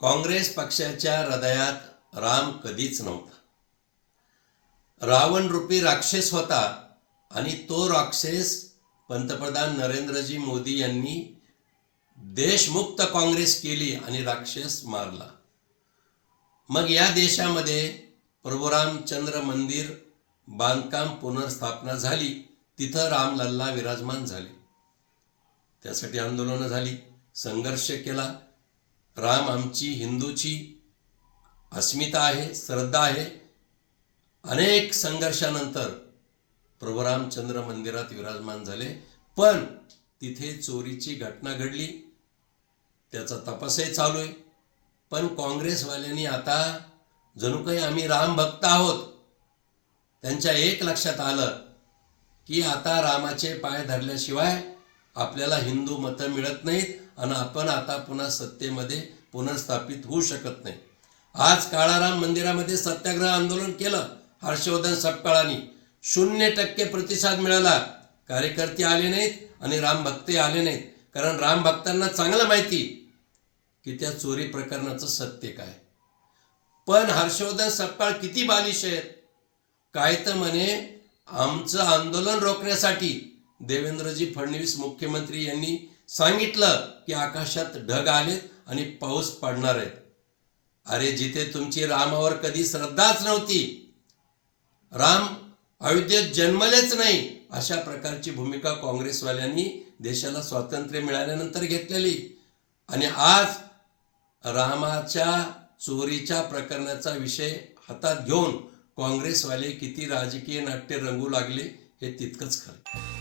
काँग्रेस पक्षाच्या हृदयात राम कधीच नव्हता. रावण रूपी राक्षस होता आणि तो राक्षस पंतप्रधान नरेंद्रजी मोदी यांनी देशमुक्त काँग्रेस केली आणि राक्षस मारला. मग या देशामध्ये प्रभू रामचंद्र मंदिर बांधकाम पुनर्स्थापना झाली. तिथं रामलल्ला विराजमान झाले. त्यासाठी आंदोलनं झाली, संघर्ष केला. राम आमची हिंदूची अस्मिता आहे, श्रद्धा आहे. अनेक संघर्षानंतर प्रभू रामचंद्र मंदिरात विराजमान झाले. पण तिथे चोरीची घटना घडली, त्याचा तपासही चालू आहे. पण काँग्रेसवाल्यांनी आता जणू काही आम्ही राम भक्त आहोत. त्यांच्या एक लक्षात आलं की आता रामाचे पाय धरल्याशिवाय आपल्याला हिंदू मतं मिळत नाहीत आणि आपण आता पुन्हा सत्तेमध्ये पुनर्स्थापित होऊ शकत नाही. आज काळाराम मंदिरामध्ये सत्याग्रह आंदोलन केलं हर्षवर्धन सपकाळांनी. 0% प्रतिसाद मिळाला. कार्यकर्ते आले नाहीत आणि राम भक्त आले नाहीत. कारण राम भक्तांना चांगलं माहिती की त्या चोरी प्रकरणाचं सत्य काय. पण हर्षवर्धन सपकाळ किती बालिश आहेत. काय तर म्हणे आमचं आंदोलन रोखण्यासाठी देवेंद्रजी फडणवीस मुख्यमंत्री यांनी सांगितलं की आकाशात ढग आलेत आणि पाऊस पडणार आहे. अरे जिथे तुमची रामावर कधी श्रद्धाच नव्हती, राम अयोध्येत जन्मलेच नाही, अशा प्रकारची भूमिका काँग्रेसवाल्यांनी देशाला स्वातंत्र्य मिळाल्यानंतर घेतलेली. आणि आज रामाच्या चोरीच्या प्रकरणाचा विषय हातात घेऊन काँग्रेसवाले किती राजकीय नाट्य रंगू लागले हे तितकंच खरं.